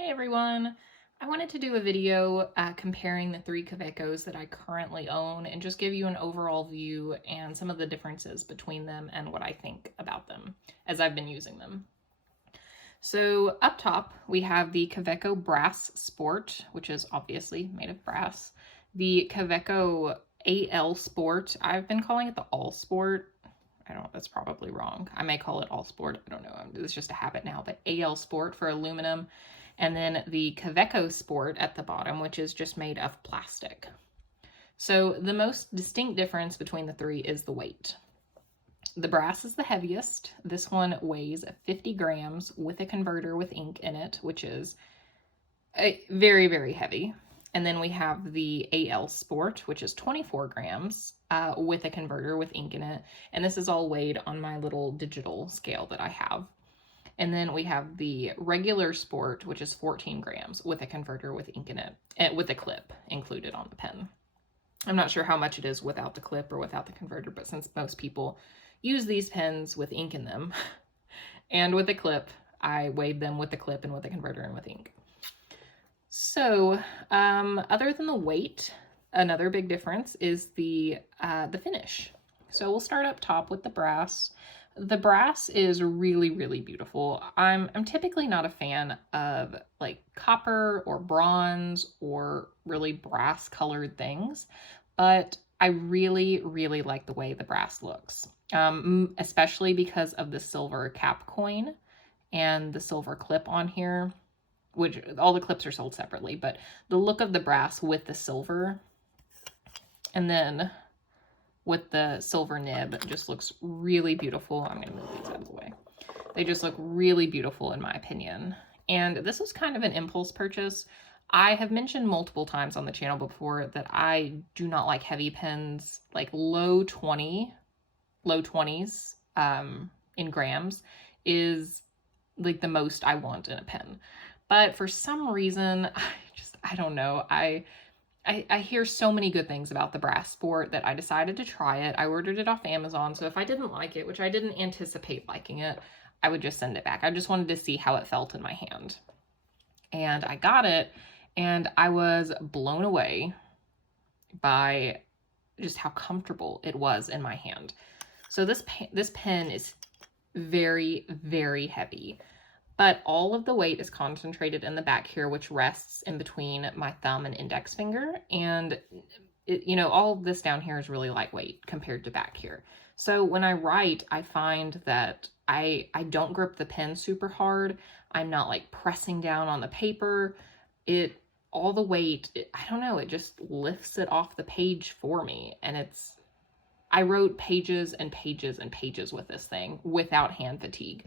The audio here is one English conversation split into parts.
Hey everyone! I wanted to do a video comparing the three Kawecos that I currently own and just give you an overall view and some of the differences between them and what I think about them as I've been using them. So up top, we have the Kaweco Brass Sport, which is obviously made of brass. The Kaweco AL Sport, I've been calling it the All Sport. That's probably wrong. I may call it All Sport. I don't know. It's just a habit now, but AL Sport for aluminum. And then the Kaweco Sport at the bottom, which is just made of plastic. So the most distinct difference between the three is the weight. The brass is the heaviest. This one weighs 50 grams with a converter with ink in it, which is very, very heavy. And then we have the AL Sport, which is 24 grams with a converter with ink in it. And this is all weighed on my little digital scale that I have. And then we have the regular Sport, which is 14 grams with a converter with ink in it, and with a clip included on the pen. I'm not sure how much it is without the clip or without the converter, but since most people use these pens with ink in them and with a clip, I weighed them with the clip and with the converter and with ink. So other than the weight, another big difference is the finish. So we'll start up top with the brass. The brass is really, really beautiful. I'm typically not a fan of like copper or bronze or really brass colored things, but I really, really like the way the brass looks, especially because of the silver cap coin and the silver clip on here, which all the clips are sold separately, but the look of the brass with the silver and then with the silver nib just looks really beautiful. I'm going to move these out of the way. They just look really beautiful in my opinion. And this was kind of an impulse purchase. I have mentioned multiple times on the channel before that I do not like heavy pens, like low 20s in grams is like the most I want in a pen. But for some reason, I don't know. I hear so many good things about the Brass Sport that I decided to try it. I ordered it off Amazon, so if I didn't like it, which I didn't anticipate liking it, I would just send it back. I just wanted to see how it felt in my hand. And I got it, and I was blown away by just how comfortable it was in my hand. So this pen is very, very heavy. But all of the weight is concentrated in the back here, which rests in between my thumb and index finger. And, all of this down here is really lightweight compared to back here. So when I write, I find that I don't grip the pen super hard. I'm not like pressing down on the paper. All the weight, I don't know, it just lifts it off the page for me. And I wrote pages and pages and pages with this thing without hand fatigue,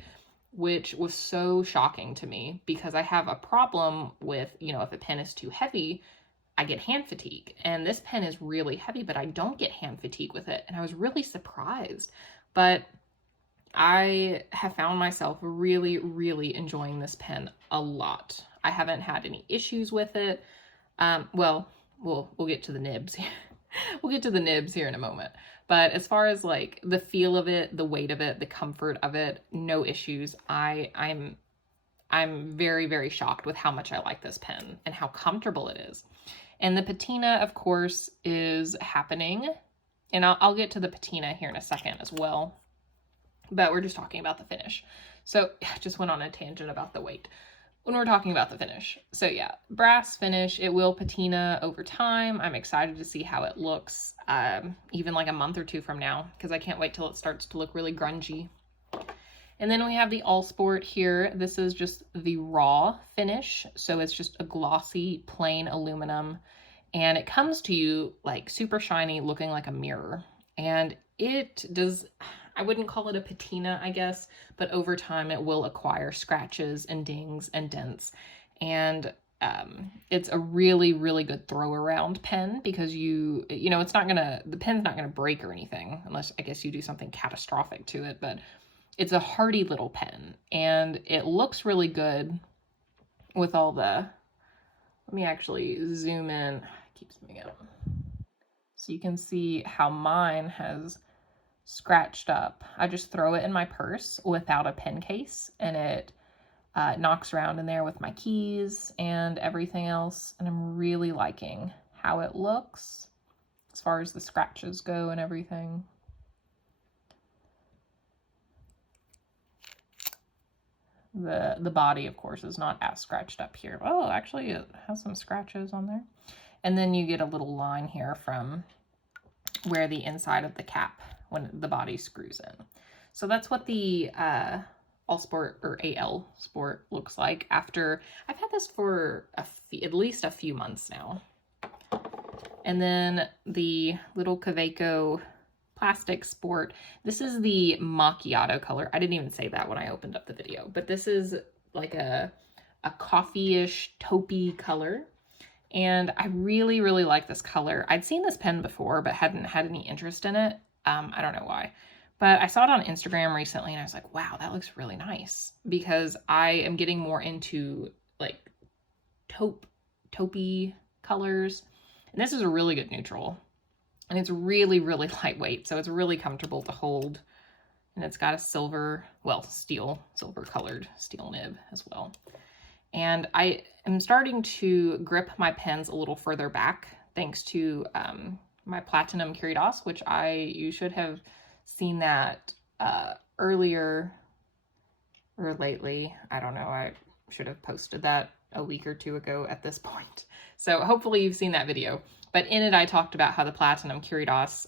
which was so shocking to me because I have a problem with, if a pen is too heavy, I get hand fatigue. And this pen is really heavy, but I don't get hand fatigue with it. And I was really surprised. But I have found myself really, really enjoying this pen a lot. I haven't had any issues with it. Well, we'll get to the nibs. We'll get to the nibs here in a moment. But as far as like the feel of it, the weight of it, the comfort of it, no issues. I'm very, very shocked with how much I like this pen and how comfortable it is. And the patina, of course, is happening. And I'll get to the patina here in a second as well. But we're just talking about the finish. So I just went on a tangent about the weight when we're talking about the finish. So yeah, brass finish, it will patina over time. I'm excited to see how it looks even like a month or two from now, because I can't wait till it starts to look really grungy. And then we have the All Sport here. This is just the raw finish. So it's just a glossy, plain aluminum. And it comes to you like super shiny, looking like a mirror. And it does, I wouldn't call it a patina, I guess, but over time it will acquire scratches and dings and dents. And it's a really, really good throw around pen because the pen's not gonna break or anything unless I guess you do something catastrophic to it, but it's a hardy little pen and it looks really good with all the, let me actually zoom in, it keeps moving out. So you can see how mine has scratched up. I just throw it in my purse without a pen case and it It knocks around in there with my keys and everything else, and I'm really liking how it looks as far as the scratches go and everything. The body, of course, is not as scratched up here. Oh, actually, it has some scratches on there. And then you get a little line here from where the inside of the cap, when the body screws in. So that's what the All Sport or AL Sport looks like after I've had this for at least a few months now. And then the little Kaweco Plastic Sport. This is the Macchiato color. I didn't even say that when I opened up the video, but this is like a coffee-ish taupey color. And I really, really like this color. I'd seen this pen before, but hadn't had any interest in it. I don't know why. But I saw it on Instagram recently, and I was like, wow, that looks really nice. Because I am getting more into, like, taupey colors. And this is a really good neutral. And it's really, really lightweight, so it's really comfortable to hold. And it's got a silver, well, silver colored steel nib as well. And I am starting to grip my pens a little further back thanks to my Platinum Curios, which you should have seen that earlier or lately. I don't know. I should have posted that a week or two ago at this point. So hopefully you've seen that video. But in it, I talked about how the Platinum Curios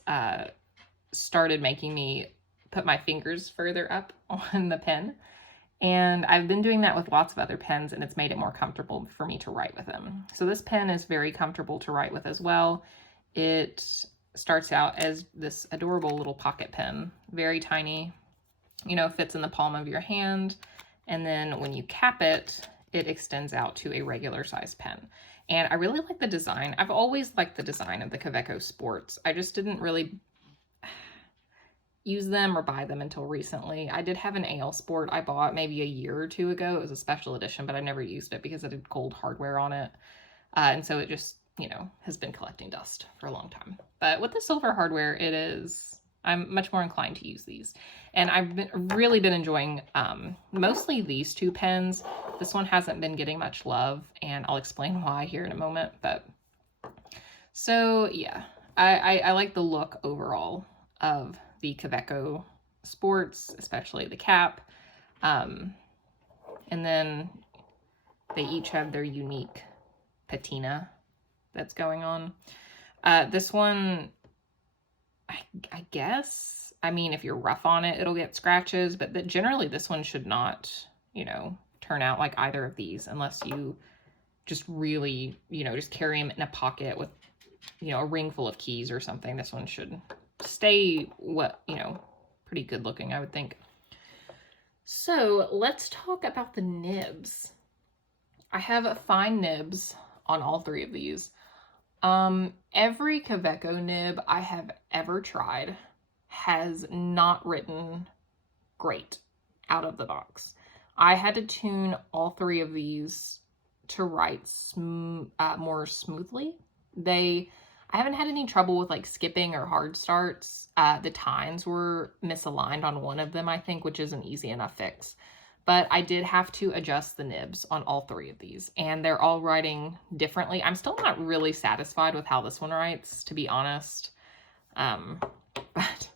started making me put my fingers further up on the pen. And I've been doing that with lots of other pens, and it's made it more comfortable for me to write with them. So this pen is very comfortable to write with as well. It starts out as this adorable little pocket pen, very tiny, you know, fits in the palm of your hand. And then when you cap it, it extends out to a regular size pen. And I really like the design. I've always liked the design of the Kaweco Sports. I just didn't really use them or buy them until recently. I did have an AL Sport I bought maybe a year or two ago. It was a special edition, but I never used it because it had gold hardware on it. And so it just, you know, has been collecting dust for a long time. But with the silver hardware, I'm much more inclined to use these. And I've really been enjoying mostly these two pens. This one hasn't been getting much love, and I'll explain why here in a moment. But so yeah, I like the look overall of the Kaweco Sports, especially the cap. And then they each have their unique patina that's going on. This one, I guess, I mean, if you're rough on it, it'll get scratches, but generally this one should not, you know, turn out like either of these unless you just really, you know, just carry them in a pocket with, you know, a ring full of keys or something. This one should stay, you know, pretty good looking, I would think. So let's talk about the nibs. I have fine nibs on all three of these. Every Kaweco nib I have ever tried has not written great out of the box. I had to tune all three of these to write more smoothly. I haven't had any trouble with like skipping or hard starts. The tines were misaligned on one of them, I think, which is an easy enough fix. But I did have to adjust the nibs on all three of these, and they're all writing differently. I'm still not really satisfied with how this one writes, to be honest. But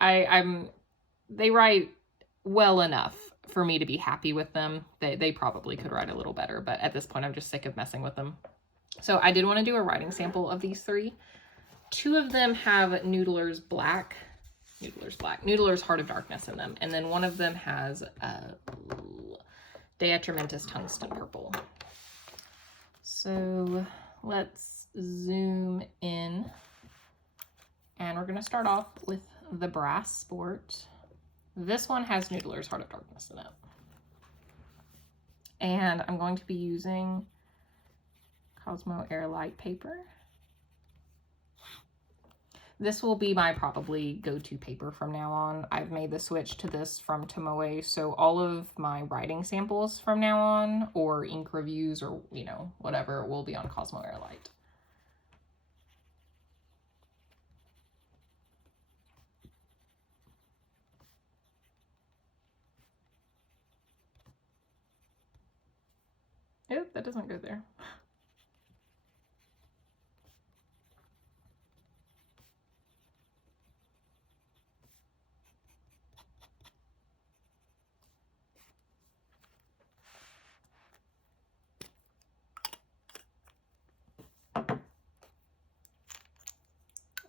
they write well enough for me to be happy with them. They probably could write a little better, but at this point I'm just sick of messing with them. So I did want to do a writing sample of these three. Two of them have Noodler's Heart of Darkness in them. And then one of them has Detrimentus Tungsten Purple. So let's zoom in. And we're going to start off with the Brass Sport. This one has Noodler's Heart of Darkness in it. And I'm going to be using Cosmo Airlight paper. This will be my probably go-to paper from now on. I've made the switch to this from Tomoe, so all of my writing samples from now on, or ink reviews, or, you know, whatever, will be on Cosmo Airlight. Oh, that doesn't go there.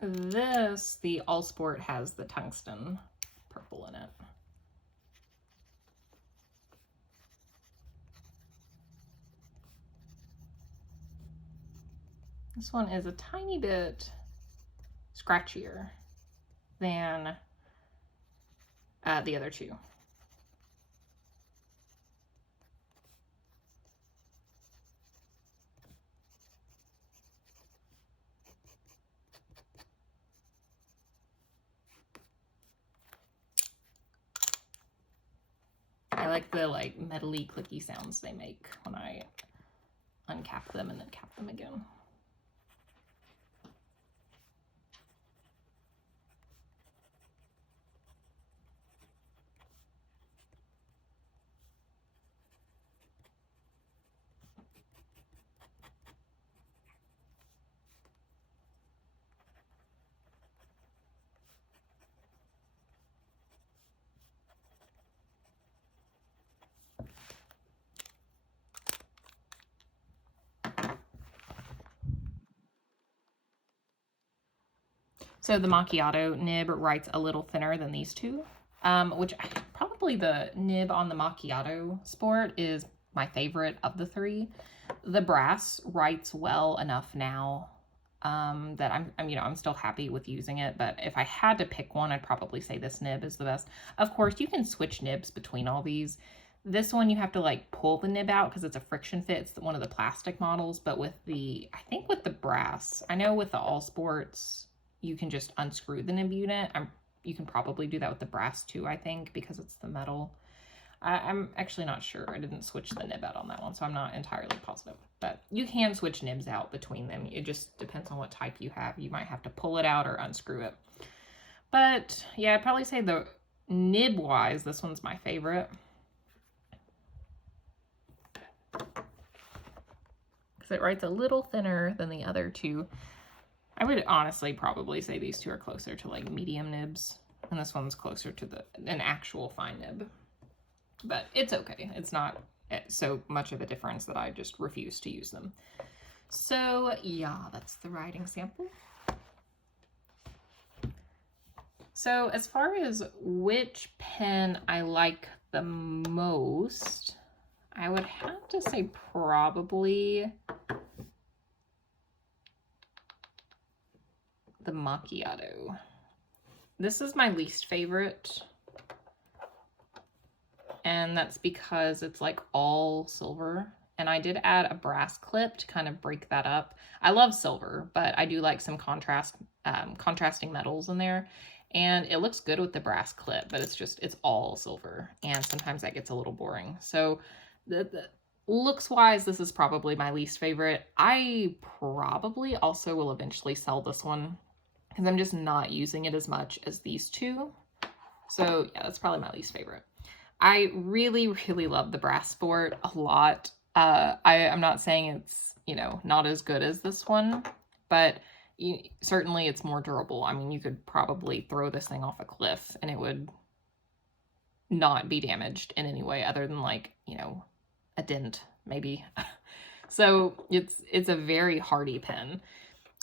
This, the All Sport, has the tungsten purple in it. This one is a tiny bit scratchier than the other two. I like the metally clicky sounds they make when I uncap them and then cap them again. So the Macchiato nib writes a little thinner than these two, which probably the nib on the Macchiato Sport is my favorite of the three. The brass writes well enough now that I'm still happy with using it, but if I had to pick one, I'd probably say this nib is the best. Of course, you can switch nibs between all these. This one you have to pull the nib out because it's a friction fit. It's one of the plastic models, but with the, I think with the brass, I know with the All Sports, you can just unscrew the nib unit. You can probably do that with the brass too, I think, because it's the metal. I'm actually not sure. I didn't switch the nib out on that one, so I'm not entirely positive. But you can switch nibs out between them. It just depends on what type you have. You might have to pull it out or unscrew it. But yeah, I'd probably say the nib-wise, this one's my favorite. Because it writes a little thinner than the other two. I would honestly probably say these two are closer to medium nibs, and this one's closer to an actual fine nib. But it's okay. It's not so much of a difference that I just refuse to use them. So yeah, that's the writing sample. So as far as which pen I like the most, I would have to say probably the Macchiato. This is my least favorite, and that's because it's all silver, and I did add a brass clip to kind of break that up. I love silver, but I do like some contrasting metals in there, and it looks good with the brass clip, but it's all silver, and sometimes that gets a little boring. So the looks wise, this is probably my least favorite. I probably also will eventually sell this one because I'm just not using it as much as these two. So yeah, that's probably my least favorite. I really, really love the Brass Sport a lot. I'm not saying it's, not as good as this one, but certainly it's more durable. I mean, you could probably throw this thing off a cliff and it would not be damaged in any way other than a dent maybe. So it's a very hardy pen.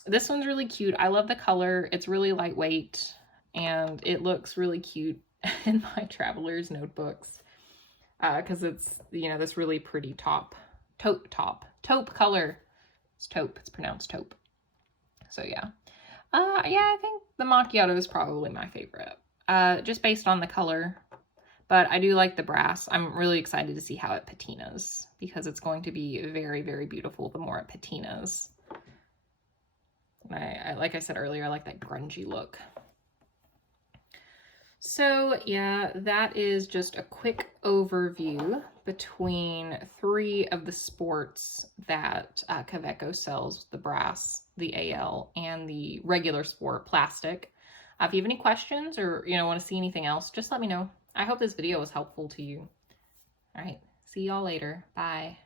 This one's really cute. I love the color. It's really lightweight and it looks really cute in my traveler's notebooks because it's, this really pretty taupe color. It's taupe. It's pronounced taupe. So yeah. Yeah, I think the Macchiato is probably my favorite, just based on the color. But I do like the brass. I'm really excited to see how it patinas because it's going to be very, very beautiful the more it patinas. I like I said earlier, I like that grungy look. So yeah, that is just a quick overview between 3 of the sports that Kaweco sells, the brass, the AL, and the regular sport plastic. If you have any questions or want to see anything else, just let me know. I hope this video was helpful to you. All right, see y'all later. Bye.